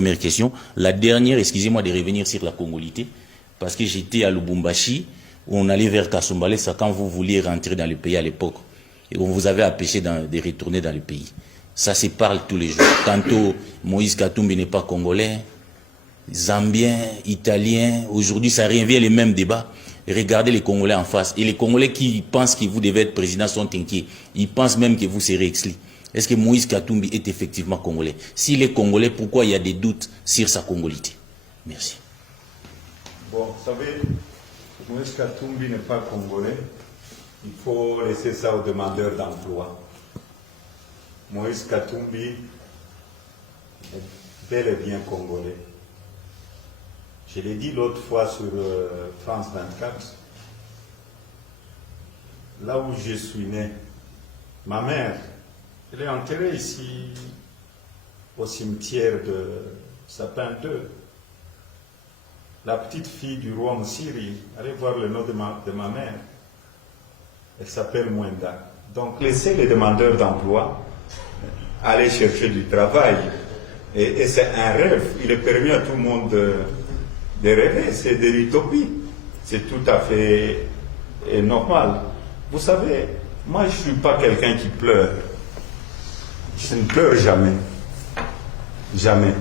Première question. La dernière, excusez-moi de revenir sur la congolité, parce que j'étais à Lubumbashi, où on allait vers Kasumbalé, ça quand vous vouliez rentrer dans le pays à l'époque, et on vous avait empêché de retourner dans le pays. Ça se parle tous les jours. Tantôt, Moïse Katumbi n'est pas congolais, Zambien, Italien, aujourd'hui ça revient les mêmes débats. Regardez les Congolais en face. Et les Congolais qui pensent que vous devez être président sont inquiets. Ils pensent même que vous serez exclus. Est-ce que Moïse Katumbi est effectivement congolais? S'il est congolais, pourquoi il y a des doutes sur sa congolité? Merci. Bon, vous savez, Moïse Katumbi n'est pas congolais. Il faut laisser ça aux demandeurs d'emploi. Moïse Katumbi est bel et bien congolais. Je l'ai dit l'autre fois sur France 24, là où je suis né, ma mère, elle est enterrée ici au cimetière de Sapin 2. La petite fille du roi Moussiri, allez voir le nom de ma mère, elle s'appelle Mwenda. Donc laissez les demandeurs d'emploi aller chercher du travail. Et c'est un rêve, il est permis à tout le monde de rêver, c'est de l'utopie. C'est tout à fait normal. Vous savez, moi je ne suis pas quelqu'un qui pleure. Je ne pleure jamais. Jamais.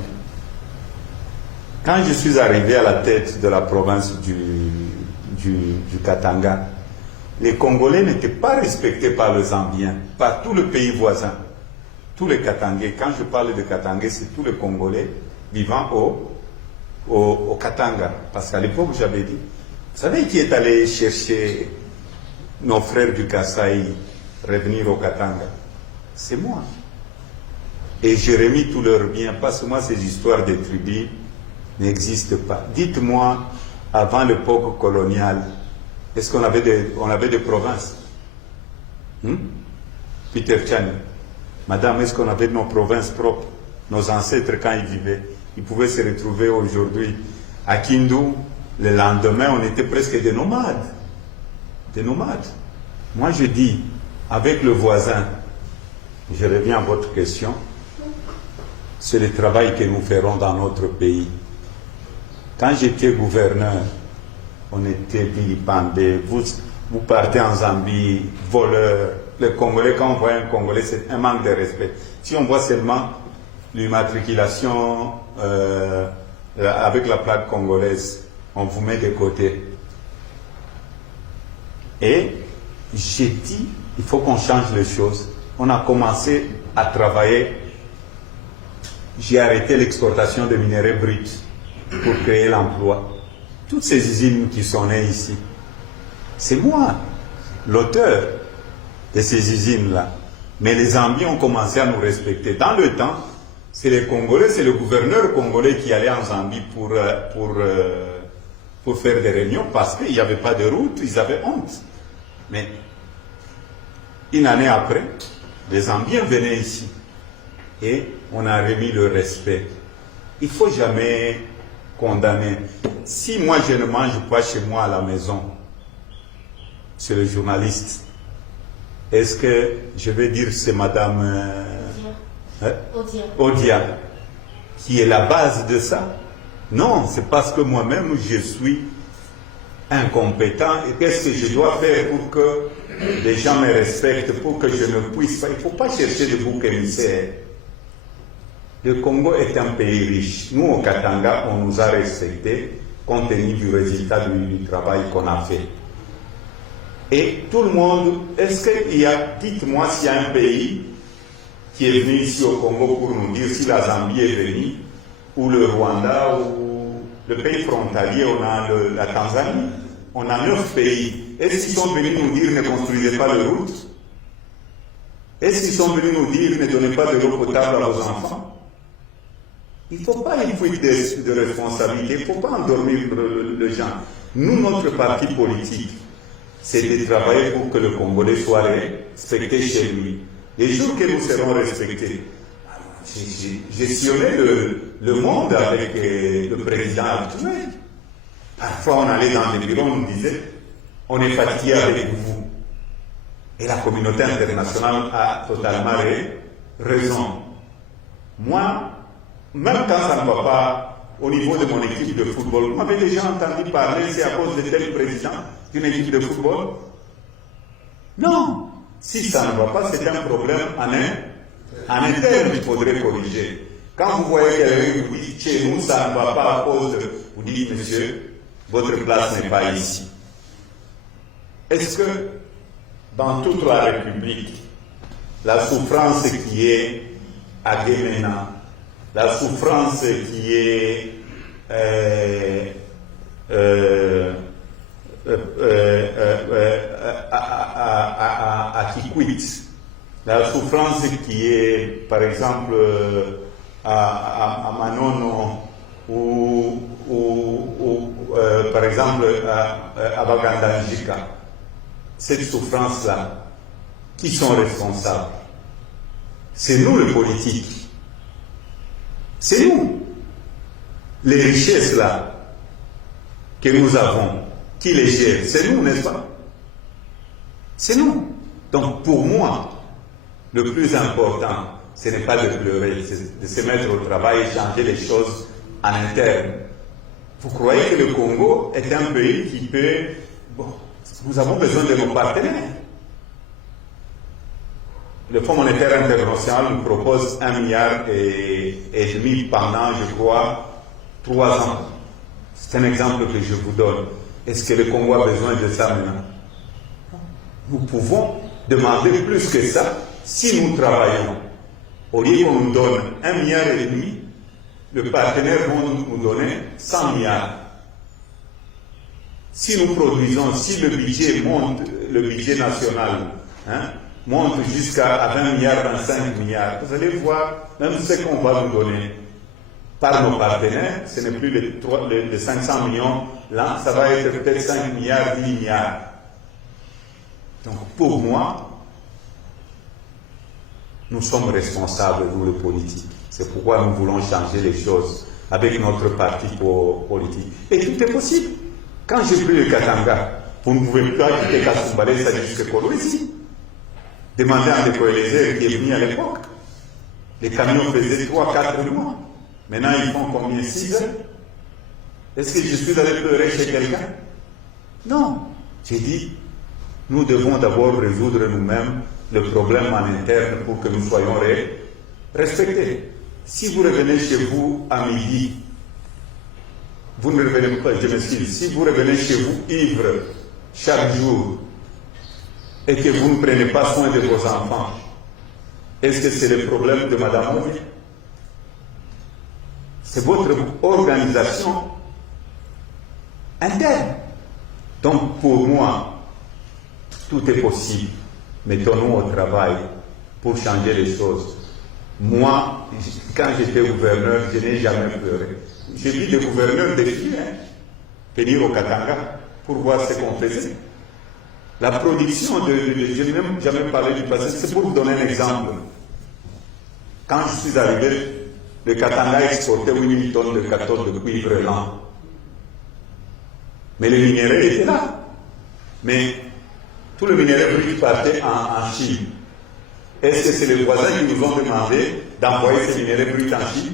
Quand je suis arrivé à la tête de la province du Katanga, les Congolais n'étaient pas respectés par les Zambiens, par tout le pays voisin. Tous les Katangais, quand je parle de Katangais, c'est tous les Congolais vivant au Katanga. Parce qu'à l'époque, j'avais dit, vous savez qui est allé chercher nos frères du Kasaï revenir au Katanga? C'est moi. Et j'ai remis tous leurs biens, parce que moi, ces histoires de tribus n'existent pas. Dites-moi, avant l'époque coloniale, est-ce qu'on avait des provinces? Peter Chan, Madame, est-ce qu'on avait nos provinces propres? Nos ancêtres, quand ils vivaient, ils pouvaient se retrouver aujourd'hui à Kindu. Le lendemain, on était presque des nomades. Des nomades. Moi, je dis, avec le voisin, je reviens à votre question, c'est le travail que nous ferons dans notre pays. Quand j'étais gouverneur, on était vilipendés. Vous partez en Zambie, voleur. Les Congolais, quand on voit un Congolais, c'est un manque de respect. Si on voit seulement l'immatriculation avec la plaque congolaise, on vous met de côté. Et j'ai dit, il faut qu'on change les choses. On a commencé à travailler. J'ai arrêté l'exportation de minerais bruts pour créer l'emploi. Toutes ces usines qui sont nées ici, c'est moi, l'auteur de ces usines-là. Mais les Zambiens ont commencé à nous respecter. Dans le temps, c'est les Congolais, c'est le gouverneur congolais qui allait en Zambie pour faire des réunions parce qu'il n'y avait pas de route, ils avaient honte. Mais une année après, les Zambiens venaient ici et on a remis le respect. Il ne faut jamais condamner. Si moi je ne mange pas chez moi à la maison, c'est le journaliste. Est-ce que je vais dire c'est Madame Odia qui est la base de ça? Non, c'est parce que moi-même je suis incompétent et qu'est-ce que je dois faire pour que les gens me respectent, pour que je ne puisse pas. Il ne faut pas chercher de bouc émissaire. Le Congo est un pays riche. Nous, au Katanga, on nous a respectés compte tenu du résultat du travail qu'on a fait. Et tout le monde, est-ce qu'il y a, dites-moi s'il y a un pays qui est venu ici au Congo pour nous dire si la Zambie est venue, ou le Rwanda, ou le pays frontalier, on a la Tanzanie, on a 9 pays. Est-ce qu'ils sont venus nous dire ne construisez pas de route? Est-ce qu'ils sont venus nous dire ne donnez pas de l'eau potable à vos enfants? Il ne faut pas une fuite de responsabilité, il ne faut pas endormir les gens. Nous, notre parti politique, c'est de travailler pour que le Congolais soit respecté chez lui. Les jours que nous serons respectés, j'ai sillonné le monde avec le président actuel. Parfois, on allait dans les bureaux, on nous disait, on est fatigué avec vous. Et la communauté internationale a totalement raison. Moi, même quand ça ne va pas au niveau de mon équipe de football, vous m'avez déjà entendu parler, c'est à cause de tel président d'une équipe de football? Non. Si ça ne va pas, c'est un problème en interne qu'il faudrait corriger. Quand vous voyez quelqu'un vous dit chez nous ça ne va pas à cause de... Vous dites, monsieur, votre place n'est pas ici. Est-ce que dans toute la République, la souffrance qui est à Guémena, la souffrance qui est à Kikwit, la souffrance qui est, par exemple, à Manono ou par exemple, à Bagandajika, cette souffrance-là, qui sont responsables? C'est nous, les politiques. C'est nous. Les richesses-là que nous avons, qui les gèrent, c'est nous, n'est-ce pas? C'est nous. Donc, pour moi, le plus important, ce n'est pas de pleurer, c'est de se mettre au travail et changer les choses en interne. Vous croyez que le Congo est un pays qui peut... Bon, nous avons besoin de nos partenaires. Le Fonds monétaire international nous propose 1,5 milliard pendant, je crois, 3 ans. C'est un exemple que je vous donne. Est-ce que le Congo a besoin de ça maintenant? Nous pouvons demander plus que ça si nous travaillons. Au lieu qu'on nous donne 1,5 milliard, le partenaire va nous donner 100 milliards. Si nous produisons, si le budget monte, le budget national, monte jusqu'à 20 milliards, 25 milliards, vous allez voir, même ce qu'on va nous donner par nos partenaires, ce n'est plus les 500 millions, là, ça va être peut-être 5 milliards, 10 milliards. Donc pour moi, nous sommes responsables, nous les politiques. C'est pourquoi nous voulons changer les choses avec notre parti politique. Et tout est possible. Quand j'ai pris le Katanga, vous ne pouvez pas quitter Kasumbalé, ça dit jusqu'à Kolwezi. Demandez à Ndekoeleze qui est venu à l'époque. Les camions faisaient 3-4 mois. Maintenant, ils font combien? 6 heures? Est-ce que je suis allé pleurer chez quelqu'un? Non. J'ai dit, nous devons d'abord résoudre nous-mêmes le problème en interne pour que nous soyons respectés. Si vous revenez chez vous à midi, vous ne revenez pas, je m'excuse, si vous revenez chez vous ivre chaque jour et que vous ne prenez pas soin de vos enfants, est-ce que c'est le problème de Madame Ovi? C'est votre organisation interne. Donc pour moi, tout est possible. Mettons-nous au travail pour changer les choses. Moi, quand j'étais gouverneur, je n'ai jamais pleuré. J'ai vu des gouverneurs défier, venir au Katanga pour voir ce qu'on faisait. La production je n'ai même jamais parlé du passé, c'est pour vous donner un exemple. Quand je suis arrivé, le Katanga exportait 8000 tonnes de cathode de cuivre lent. Mais le minerai était là. Mais tout le minerai brut partait en Chine. Est-ce que c'est les voisins qui nous ont demandé d'envoyer ces minerais bruts en Chine?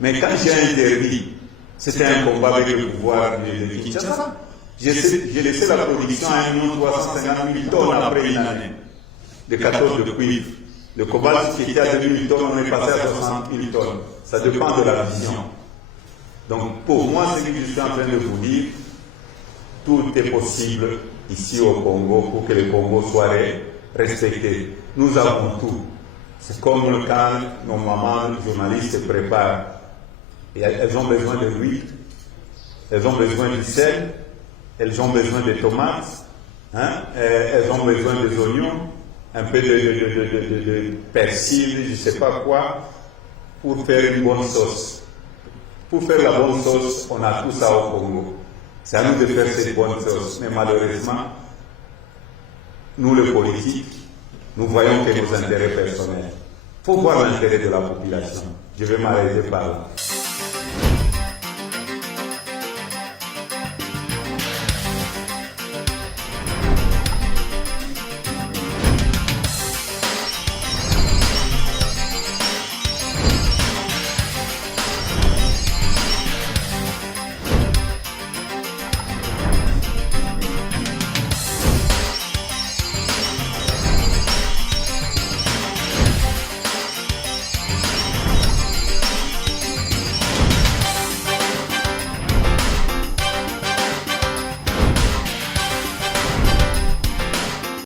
Mais quand j'ai interdit, c'était un combat avec le pouvoir de Kinshasa. J'ai laissé la production à 1 350 000 tonnes après une année de cathode de cuivre. Le cobalt qui était à 2 000 tonnes, on est passé à 60 000 tonnes. Ça dépend de la vision. Donc pour moi, ce que je suis en train de vous dire, tout est possible ici au Congo pour que le Congo soit respecté. Nous avons tout. C'est comme quand nos mamans journalistes se préparent. Et elles ont besoin de l'huile, elles ont besoin du sel, elles ont besoin de tomates, elles ont besoin des oignons, un peu de persil, je ne sais pas quoi, pour faire une bonne sauce. Pour faire la bonne sauce, on a tout ça au Congo. C'est à nous de faire cette bonne sauce. Mais malheureusement, nous les politiques, nous voyons que nos intérêts personnels. Il faut voir l'intérêt de la population. Je vais m'arrêter par là.